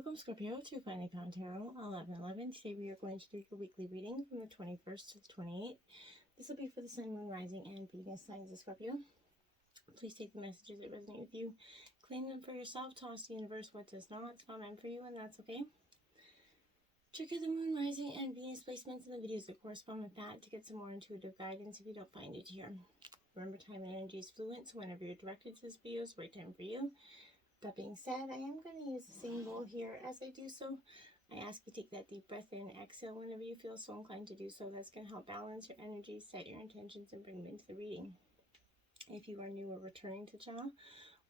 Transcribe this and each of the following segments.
Welcome, Scorpio, to Finally Found Tarot 11/11. Today we are going to do your weekly reading from the 21st to the 28th. This will be for the Sun, Moon, Rising, and Venus signs of Scorpio. Please take the messages that resonate with you, claim them for yourself, toss the universe what does not. It's not meant for you, and that's okay. Check out the Moon, Rising, and Venus placements in the videos that correspond with that to get some more intuitive guidance if you don't find it here. Remember, time and energy is fluent, so whenever you're directed to this video, it's the right time for you. That being said, I am going to use the same bowl here. As I do so, I ask you to take that deep breath in, exhale whenever you feel so inclined to do so. That's going to help balance your energy, set your intentions, and bring them into the reading. If you are new or returning to the channel,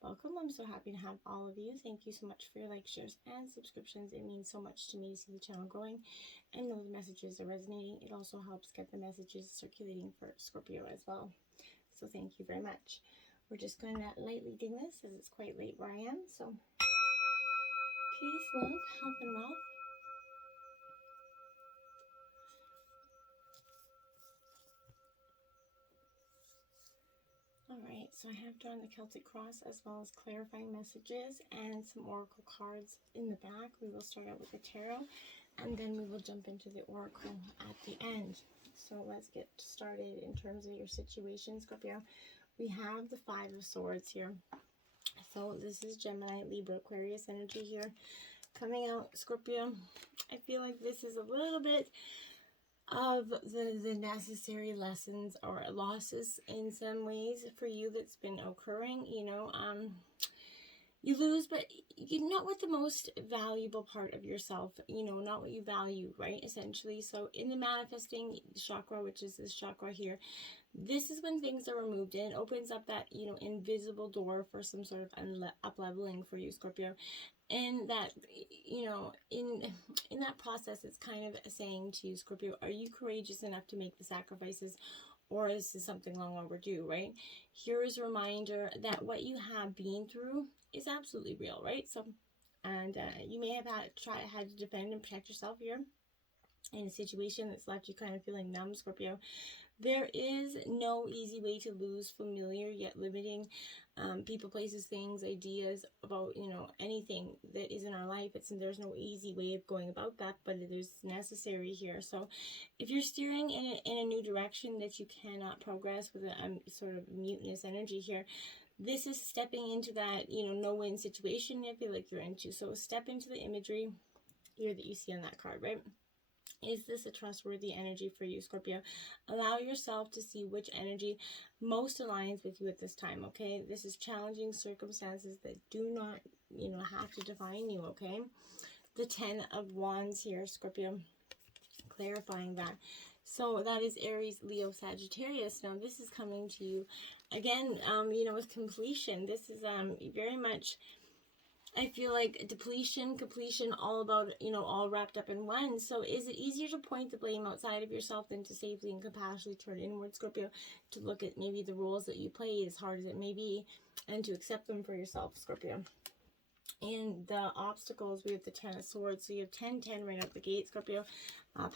welcome. I'm so happy to have all of you. Thank you so much for your likes, shares, and subscriptions. It means so much to me to see the channel growing and know the messages are resonating. It also helps get the messages circulating for Scorpio as well. So thank you very much. We're just going to lightly ding this as it's quite late where I am. So peace, love, health, and wealth. Alright, so I have drawn the Celtic cross as well as clarifying messages and some oracle cards in the back. We will start out with the tarot and then we will jump into the oracle at the end. So let's get started in terms of your situation, Scorpio. We have the Five of Swords here. So this is Gemini, Libra, Aquarius energy here coming out, Scorpio. I feel like this is a little bit of the necessary lessons or losses in some ways for you that's been occurring. You lose, but you're not with the most valuable part of yourself, not what you value, right? Essentially. So in the manifesting chakra, which is this chakra here, this is when things are removed and it opens up that, invisible door for some sort of up-leveling for you, Scorpio. And that, in that process, it's kind of saying to you, Scorpio, are you courageous enough to make the sacrifices? Or is this something long overdue, right? Here is a reminder that what you have been through is absolutely real, right? So, and you may have had to defend and protect yourself here in a situation that's left you kind of feeling numb, Scorpio. There is no easy way to lose familiar yet limiting people, places, things, ideas about, anything that is in our life. There's no easy way of going about that, but it is necessary here. So if you're steering in a new direction that you cannot progress with a sort of mutinous energy here, this is stepping into that, no-win situation I feel like you're into. So step into the imagery here that you see on that card, right? Is this a trustworthy energy for you, Scorpio? Allow yourself to see which energy most aligns with you at this time, okay? This is challenging circumstances that do not, have to define you, okay? The 10 of Wands here, Scorpio, clarifying that. So that is Aries, Leo, Sagittarius. Now this is coming to you, again, with completion. This is very much, I feel like depletion, completion, all about, all wrapped up in one. So is it easier to point the blame outside of yourself than to safely and compassionately turn inward, Scorpio, to look at maybe the roles that you play, as hard as it may be, and to accept them for yourself, Scorpio? And the obstacles, we have the 10 of Swords. So you have 1010 right out the gate, Scorpio.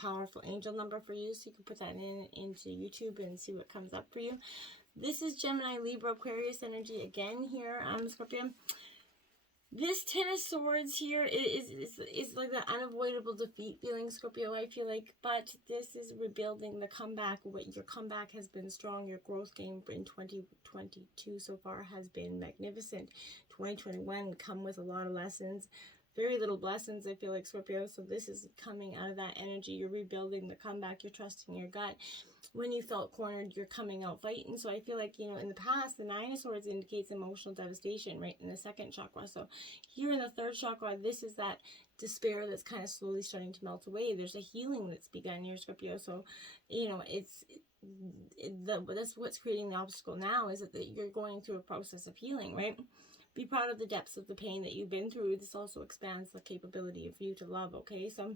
Powerful angel number for you. So you can put that into YouTube and see what comes up for you. This is Gemini, Libra, Aquarius energy again here, Scorpio. This 10 of Swords here is like the unavoidable defeat feeling, Scorpio, I feel like. But this is rebuilding the comeback. Your comeback has been strong. Your growth game in 2022 so far has been magnificent. 2021 come with a lot of lessons. Very little blessings, I feel like, Scorpio. So this is coming out of that energy. You're rebuilding the comeback. You're trusting your gut. When you felt cornered, you're coming out fighting. So I feel like, in the past, the 9 of Swords indicates emotional devastation, right, in the second chakra. So here in the third chakra, this is that despair that's kind of slowly starting to melt away. There's a healing that's begun here, Scorpio. So, that's what's creating the obstacle now, is that you're going through a process of healing, right? Be proud of the depths of the pain that you've been through. This also expands the capability of you to love, okay? So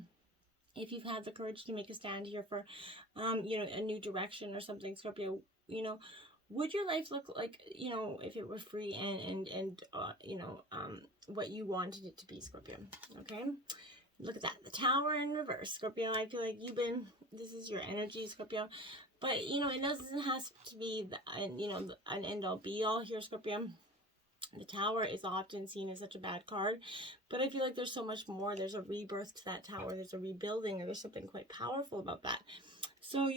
if you've had the courage to make a stand here for, a new direction or something, Scorpio, would your life look like, if it were free and what you wanted it to be, Scorpio, okay? Look at that, the Tower in reverse, Scorpio. I feel like this is your energy, Scorpio. But, it doesn't have to be, an end-all, be-all here, Scorpio. The Tower is often seen as such a bad card, but I feel like there's so much more. There's a rebirth to that Tower. There's a rebuilding, or there's something quite powerful about that. So,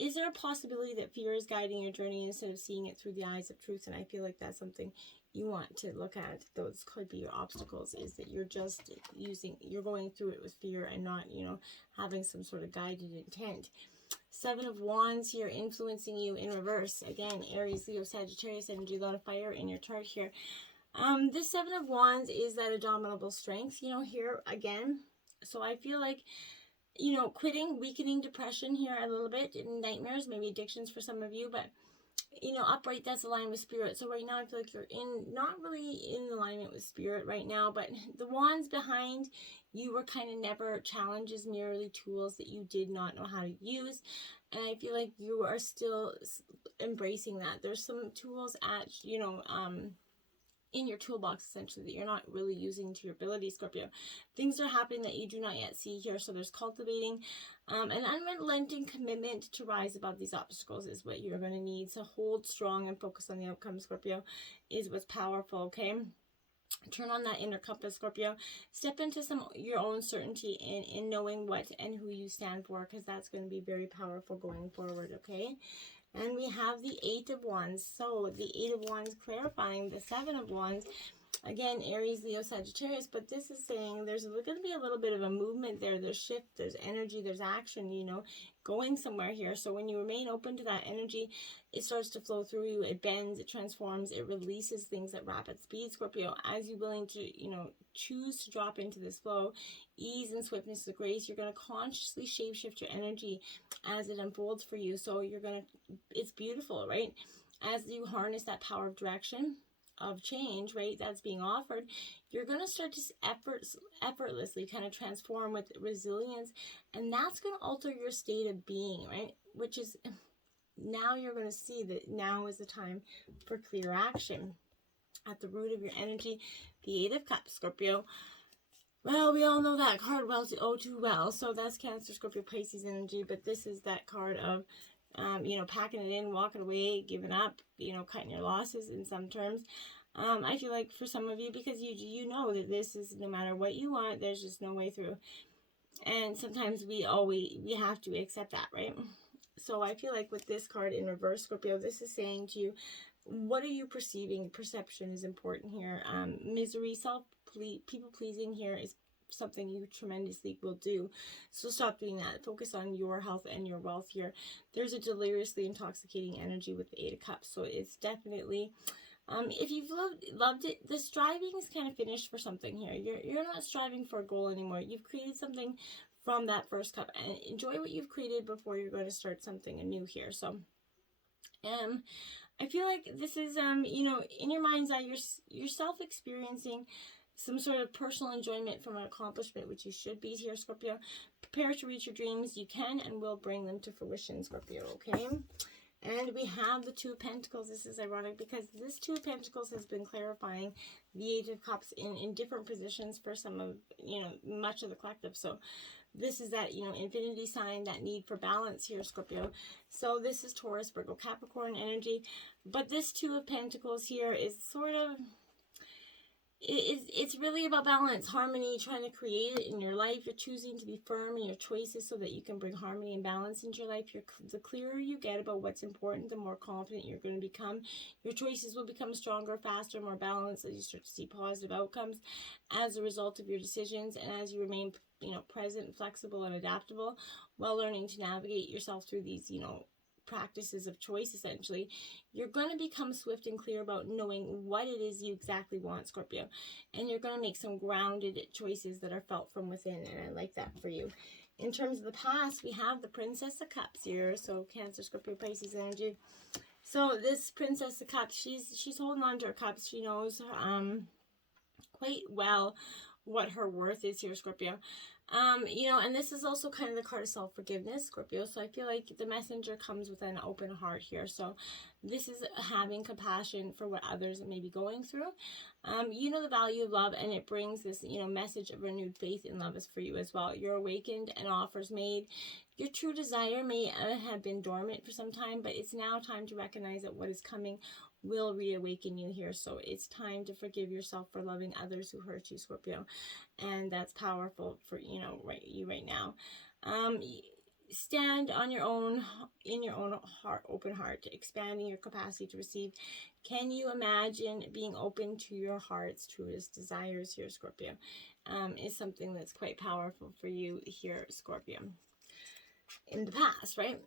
is there a possibility that fear is guiding your journey instead of seeing it through the eyes of truth? And I feel like that's something you want to look at. Those could be your obstacles, is that you're just you're going through it with fear and not, having some sort of guided intent. Seven of Wands here influencing you in reverse. Again, Aries, Leo, Sagittarius energy, a lot of fire in your chart here. This Seven of Wands is that indomitable strength, here again. So I feel like, quitting, weakening, depression here a little bit, nightmares, maybe addictions for some of you, but, upright, that's aligned with spirit. So right now I feel like you're not really in alignment with spirit right now, but the wands behind you were kind of never challenges, merely tools that you did not know how to use. And I feel like you are still embracing that. There's some tools at, in your toolbox, essentially, that you're not really using to your ability, Scorpio. Things are happening that you do not yet see here. So there's cultivating an unrelenting commitment to rise above these obstacles is what you're going to need. So hold strong and focus on the outcome, Scorpio, is what's powerful, okay? Turn on that inner compass, Scorpio. Step into your own certainty in knowing what and who you stand for, because that's going to be very powerful going forward, okay? And we have the Eight of Wands. So the Eight of Wands clarifying the Seven of Wands. Again, Aries, Leo, Sagittarius. But this is saying there's going to be a little bit of a movement there. There's shift, there's energy, there's action, going somewhere here. So when you remain open to that energy, it starts to flow through you. It bends, it transforms, it releases things at rapid speed, Scorpio. As you're willing to, choose to drop into this flow, ease and swiftness of grace, you're going to consciously shapeshift your energy as it unfolds for you. So it's beautiful, right? As you harness that power of direction, of change, right, that's being offered, you're going to start to effortlessly kind of transform with resilience, and that's going to alter your state of being, right? Which is, now you're going to see that now is the time for clear action. At the root of your energy, the Eight of Cups, Scorpio. Well, we all know that card too well. So that's Cancer, Scorpio, Pisces energy. But this is that card of, packing it in, walking away, giving up, cutting your losses in some terms. I feel like for some of you, because you know that this is, no matter what you want, there's just no way through. And sometimes we have to accept that, right? So I feel like with this card in reverse, Scorpio, this is saying to you, what are you perceiving? Perception is important here. Misery, people-pleasing here is something you tremendously will do. So stop doing that. Focus on your health and your wealth here. There's a deliriously intoxicating energy with the Eight of Cups. So it's definitely, if you've loved it, the striving is kind of finished for something here. You're not striving for a goal anymore. You've created something from that first cup, and enjoy what you've created before you're going to start something anew here. So, I feel like this is, in your mind's eye, you're self-experiencing some sort of personal enjoyment from an accomplishment, which you should be here, Scorpio. Prepare to reach your dreams. You can and will bring them to fruition, Scorpio, okay? And we have the Two of Pentacles. This is ironic because this Two of Pentacles has been clarifying the Eight of Cups in different positions for some of, much of the collective. So this is that, infinity sign, that need for balance here, Scorpio. So this is Taurus, Virgo, Capricorn energy. But this Two of Pentacles here is sort of, it's really about balance, harmony, trying to create it in your life. You're choosing to be firm in your choices so that you can bring harmony and balance into your life. The clearer you get about what's important, the more confident you're going to become. Your choices will become stronger, faster, more balanced as you start to see positive outcomes as a result of your decisions, and as you remain, present, flexible, and adaptable while learning to navigate yourself through these, practices of choice. Essentially, you're going to become swift and clear about knowing what it is you exactly want, Scorpio, and you're going to make some grounded choices that are felt from within, and I like that for you. In terms of the past, we have the Princess of Cups here, so Cancer, Scorpio, Pisces energy. So this Princess of Cups, she's holding on to her cups. She knows quite well what her worth is here, Scorpio. And this is also kind of the card of self-forgiveness, Scorpio. So I feel like the messenger comes with an open heart here. So this is having compassion for what others may be going through. You know the value of love, and it brings this, message of renewed faith in love is for you as well. You're awakened and offers made. Your true desire may have been dormant for some time, but it's now time to recognize that what is coming will reawaken you here. So it's time to forgive yourself for loving others who hurt you, Scorpio. And that's powerful for, right now. Stand on your own, in your own heart, open heart, expanding your capacity to receive. Can you imagine being open to your heart's truest desires here, Scorpio? Is something that's quite powerful for you here, Scorpio. In the past, right?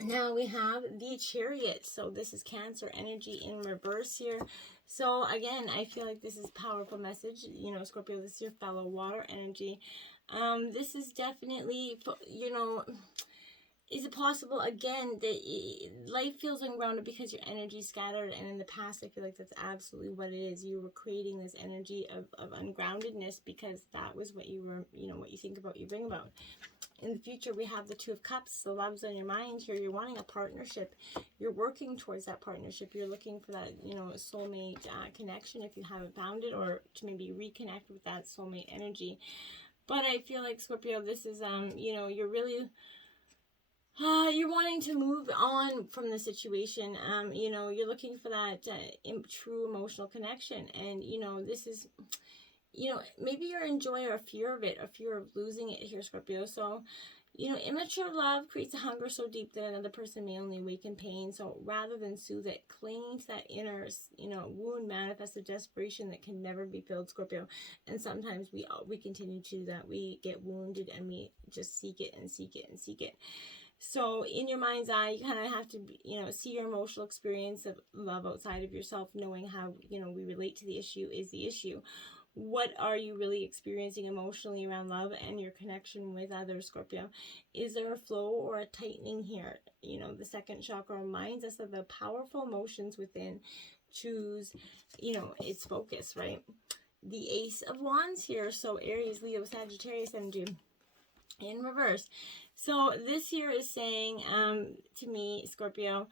Now we have the Chariot. So this is Cancer energy in reverse here. So again, I feel like this is a powerful message. Scorpio, this is your fellow water energy. This is definitely, is it possible, again, that life feels ungrounded because your energy is scattered? And in the past, I feel like that's absolutely what it is. You were creating this energy of ungroundedness because that was what you were, what you think about, you bring about. In the future, we have the Two of Cups. The love's on your mind here. You're wanting a partnership. You're working towards that partnership. You're looking for that, soulmate connection if you haven't found it, or to maybe reconnect with that soulmate energy. But I feel like, Scorpio, this is, you're really, you're wanting to move on from the situation. You're looking for that true emotional connection. And, this is, maybe you're in joy or fear of it, or fear of losing it here, Scorpio. So, immature love creates a hunger so deep that another person may only awaken pain. So rather than soothe it, clinging to that inner, wound manifests a desperation that can never be filled, Scorpio. And sometimes we continue to do that. We get wounded and we just seek it and seek it and seek it. So in your mind's eye, you kind of have to, see your emotional experience of love outside of yourself, knowing how, we relate to the issue is the issue. What are you really experiencing emotionally around love and your connection with others, Scorpio? Is there a flow or a tightening here? The second chakra reminds us of the powerful emotions within. Choose, its focus, right? The Ace of Wands here. So Aries, Leo, Sagittarius energy in reverse. So this here is saying to me, Scorpio,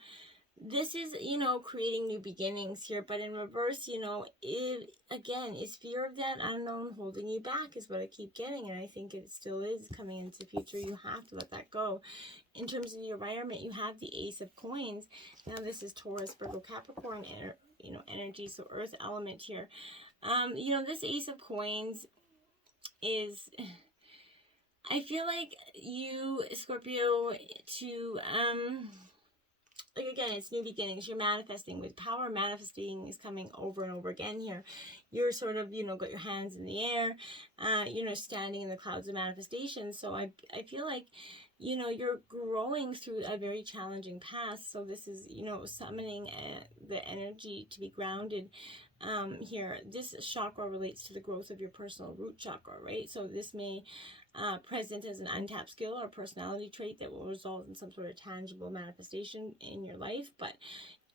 this is, creating new beginnings here, but in reverse, again, is fear of that unknown holding you back is what I keep getting, and I think it still is coming into the future. You have to let that go. In terms of your environment, you have the Ace of Coins. Now this is Taurus, Virgo, Capricorn, energy, so earth element here. This Ace of Coins is, I feel like you, Scorpio, to, again, it's new beginnings. You're manifesting with power. Manifesting is coming over and over again here. You're sort of, got your hands in the air, standing in the clouds of manifestation. So I feel like, you're growing through a very challenging path. So this is, summoning the energy to be grounded here. This chakra relates to the growth of your personal root chakra, right? So this may present as an untapped skill or personality trait that will result in some sort of tangible manifestation in your life, but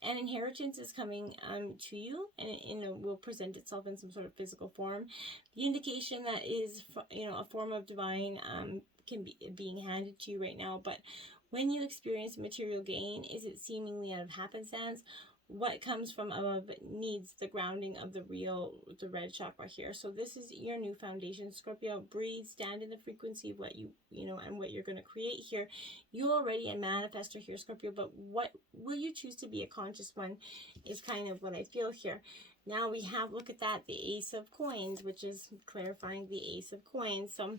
an inheritance is coming to you, and it will present itself in some sort of physical form. The indication that is, a form of divine can be being handed to you right now. But when you experience material gain, is it seemingly out of happenstance? What comes from above needs the grounding of the red chakra here. So this is your new foundation, Scorpio. Breathe, stand in the frequency of what and what you're going to create here. You're already a manifestor here, Scorpio, but what will you choose to be a conscious one is kind of what I feel here. Now we have, look at that, the Ace of Coins, which is clarifying the Ace of Coins. So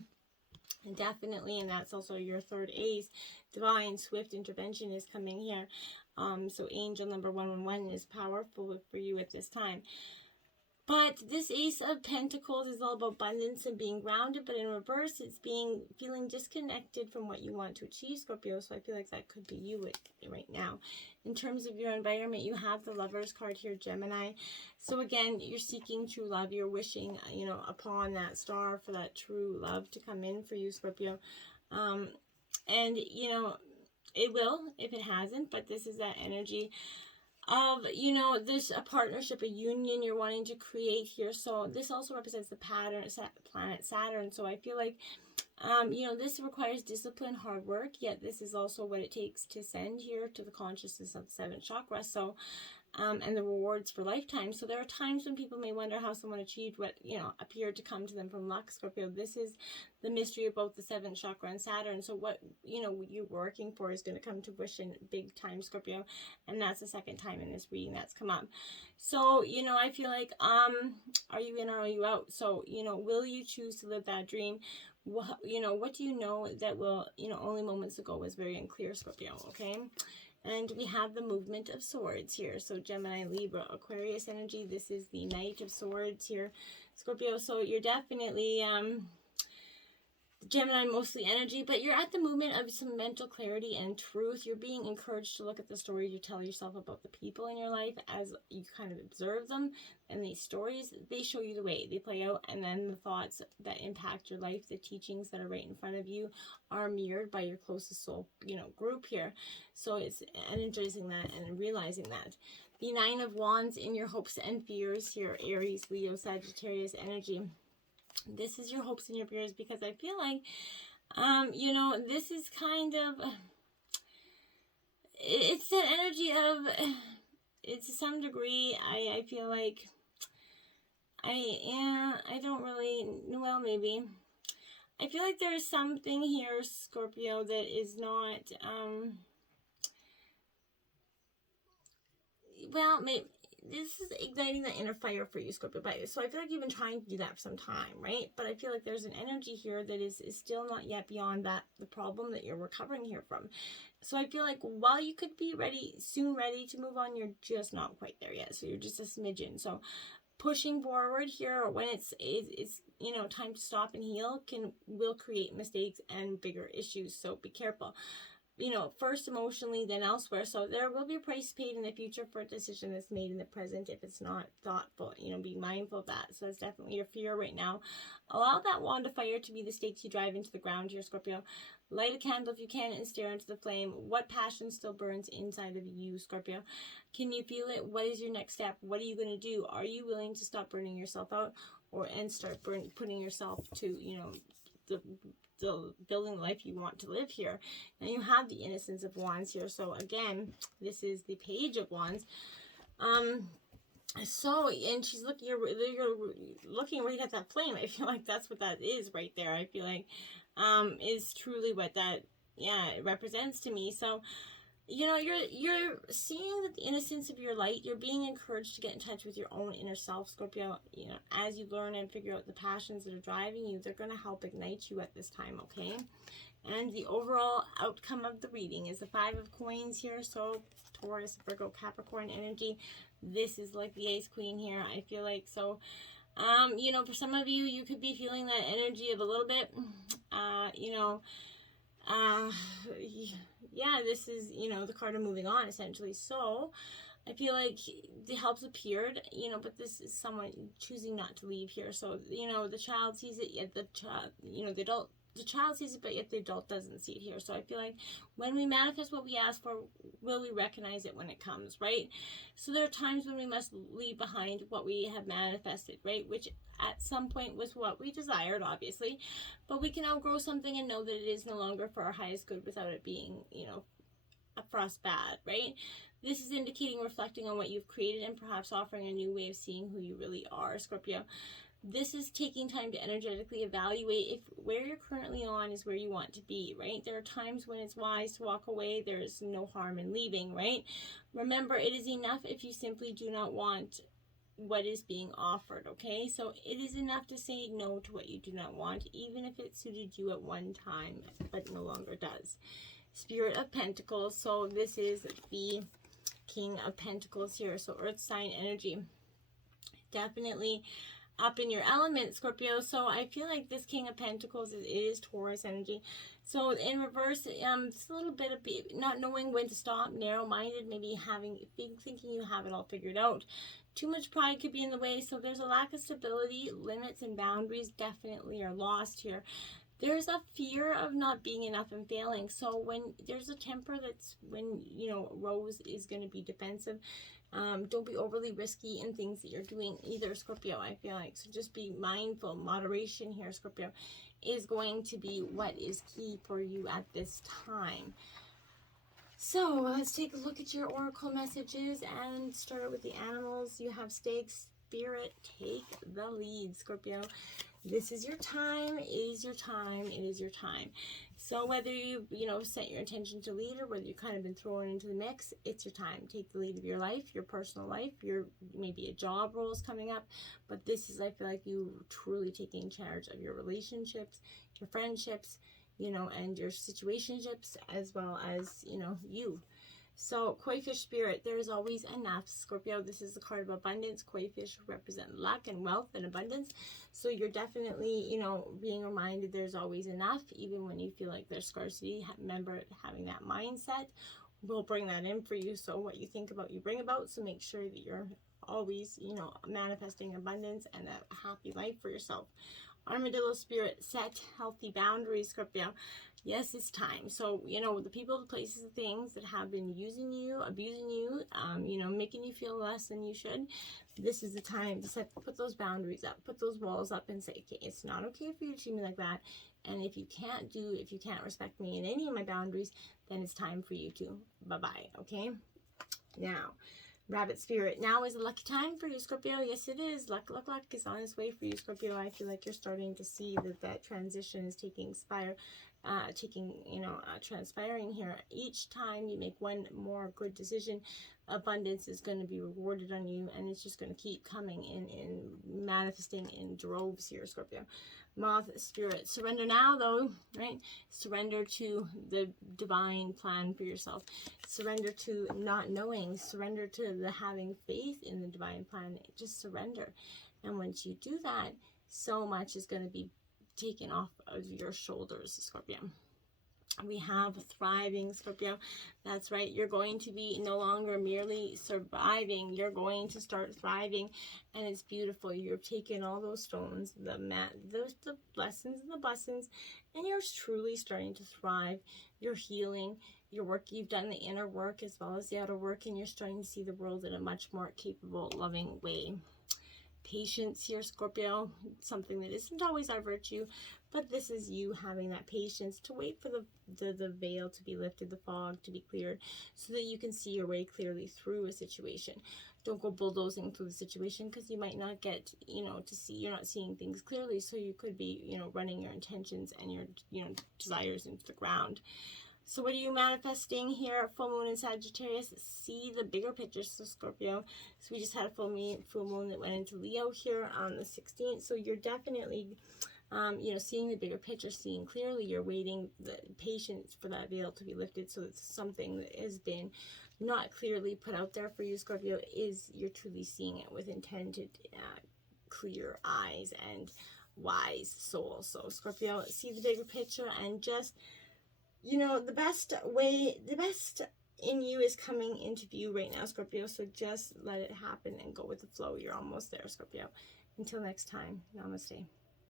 definitely, and that's also your third ace, divine swift intervention is coming here. So angel number 111 is powerful for you at this time. But this Ace of Pentacles is all about abundance and being grounded, but in reverse, it's feeling disconnected from what you want to achieve, Scorpio. So I feel like that could be you right now. In terms of your environment, you have the Lovers card here, Gemini. So again, you're seeking true love. You're wishing, upon that star for that true love to come in for you, Scorpio. And, it will if it hasn't, but this is that energy of, there's a partnership, a union you're wanting to create here. So this also represents the planet Saturn. So I feel like, this requires discipline, hard work, yet this is also what it takes to ascend here to the consciousness of the seventh chakra. So, and the rewards for lifetime. So there are times when people may wonder how someone achieved what, appeared to come to them from luck, Scorpio. This is the mystery of both the 7th chakra and Saturn. So what, you're working for is going to come to fruition big time, Scorpio. And that's the second time in this reading that's come up. So, I feel like, are you in or are you out? So, will you choose to live that dream? What do you know that will, only moments ago was very unclear, Scorpio, okay? And we have the movement of swords here. So Gemini, Libra, Aquarius energy. This is the Knight of Swords here, Scorpio. So you're definitely Gemini mostly energy, but you're at the movement of some mental clarity and truth. You're being encouraged to look at the story you tell yourself about the people in your life as you kind of observe them. And these stories, they show you the way they play out. And then the thoughts that impact your life, the teachings that are right in front of you, are mirrored by your closest soul, group here. So it's energizing that and realizing that. The 9 of Wands in your hopes and fears here, Aries, Leo, Sagittarius energy. This is your hopes and your fears, because I feel like, this is kind of, it's that energy of, it's to some degree, I feel like, I don't really, well, maybe. I feel like there's something here, Scorpio, that is not, well, maybe. This is igniting the inner fire for you, Scorpio. So I feel like you've been trying to do that for some time, right? But I feel like there's an energy here that is still not yet beyond the problem that you're recovering here from. So I feel like while you could be soon ready to move on, you're just not quite there yet. So you're just a smidgen. So pushing forward here, when it's time to stop and heal, will create mistakes and bigger issues. So be careful. First emotionally, then elsewhere. So there will be a price paid in the future for a decision that's made in the present if it's not thoughtful. Be mindful of that. So that's definitely your fear right now. Allow that wand of fire to be the stakes you drive into the ground here, Scorpio. Light a candle if you can and stare into the flame. What passion still burns inside of you, Scorpio? Can you feel it? What is your next step? What are you going to do? Are you willing to stop burning yourself out and start putting yourself to, the building the life you want to live here? Now you have the Innocence of Wands here. So again, this is the Page of Wands. So, and she's looking, you're looking right at that flame. I feel like that's what that is right there. I feel like, is truly what that, it represents to me. So, you're seeing that the innocence of your light, you're being encouraged to get in touch with your own inner self, Scorpio. As you learn and figure out the passions that are driving you, they're going to help ignite you at this time, okay? And the overall outcome of the reading is the 5 of Coins here. So Taurus, Virgo, Capricorn energy. This is like the Ace Queen here, I feel like. So, for some of you, you could be feeling that energy of a little bit, this is, the card of moving on, essentially. So I feel like the help's appeared, but this is someone choosing not to leave here. So, the child sees it, yet the child sees it, but yet the adult doesn't see it here. So I feel like when we manifest what we ask for, will we recognize it when it comes, right? So there are times when we must leave behind what we have manifested, right? Which at some point was what we desired, obviously. But we can outgrow something and know that it is no longer for our highest good without it being, for us bad, right? This is indicating reflecting on what you've created and perhaps offering a new way of seeing who you really are, Scorpio. This is taking time to energetically evaluate if where you're currently on is where you want to be, right? There are times when it's wise to walk away. There's no harm in leaving, right? Remember, it is enough if you simply do not want what is being offered, okay? So it is enough to say no to what you do not want, even if it suited you at one time, but no longer does. Spirit of Pentacles. So this is the King of Pentacles here. So Earth sign energy. Definitely up in your element, Scorpio. So I feel like this King of Pentacles is Taurus energy. So in reverse, it's a little bit of not knowing when to stop, narrow-minded, maybe thinking you have it all figured out. Too much pride could be in the way. So there's a lack of stability. Limits and boundaries definitely are lost here. There's a fear of not being enough and failing. So when there's a temper when Rose is going to be defensive. Don't be overly risky in things that you're doing either, Scorpio, I feel like. So just be mindful. Moderation here, Scorpio, is going to be what is key for you at this time. So let's take a look at your oracle messages and start with the animals. You have stakes. Spirit, take the lead, Scorpio. This is your time. It is your time. It is your time. So whether you set your intention to lead or whether you've kind of been thrown into the mix, it's your time. Take the lead of your life, your personal life. Your maybe a job role is coming up, but this is, I feel like, you truly taking charge of your relationships, your friendships, and your situationships, as well as, you. So, koi fish spirit, there is always enough. Scorpio, this is the card of abundance. Koi fish represent luck and wealth and abundance. So you're definitely, being reminded there's always enough, even when you feel like there's scarcity. Remember, having that mindset will bring that in for you. So what you think about, you bring about. So make sure that you're always, manifesting abundance and a happy life for yourself. Armadillo spirit, set healthy boundaries, Scorpio. Yes, it's time. So, the people, the places, the things that have been using you, abusing you, making you feel less than you should, this is the time to put those boundaries up, put those walls up and say, okay, it's not okay for you to treat me like that. And if you can't respect me in any of my boundaries, then it's time for you to bye-bye, okay? Now, Rabbit spirit, now is a lucky time for you, Scorpio. Yes, it is. Luck is on its way for you, Scorpio. I feel like you're starting to see that transition is transpiring here. Each time you make one more good decision, abundance is going to be rewarded on you, and it's just going to keep coming in manifesting in droves here, Scorpio. Moth spirit, surrender now, though, right? Surrender to the divine plan for yourself. Surrender to not knowing. Surrender to the having faith in the divine plan. Just surrender. And once you do that, so much is going to be taken off of your shoulders, Scorpio. We have thriving, Scorpio. That's right. You're going to be no longer merely surviving. You're going to start thriving, and it's beautiful. You've taken all those stones, the lessons and the blessings, and you're truly starting to thrive. You're healing. Your work, you've done the inner work as well as the outer work, and you're starting to see the world in a much more capable, loving way. Patience here, Scorpio, something that isn't always our virtue, but this is you having that patience to wait for the veil to be lifted, the fog to be cleared, so that you can see your way clearly through a situation. Don't go bulldozing through the situation, because you might not get, to see, you're not seeing things clearly, so you could be, running your intentions and your, desires into the ground. So what are you manifesting here? Full moon in Sagittarius. See the bigger picture, so Scorpio. So we just had a full moon that went into Leo here on the 16th. So you're definitely, seeing the bigger picture, seeing clearly. You're waiting, the patience for that veil to be lifted. So it's something that has been not clearly put out there for you, Scorpio. You're truly seeing it with intended, clear eyes and wise soul. So Scorpio, see the bigger picture and just, the best in you is coming into view right now, Scorpio. So just let it happen and go with the flow. You're almost there, Scorpio. Until next time, namaste.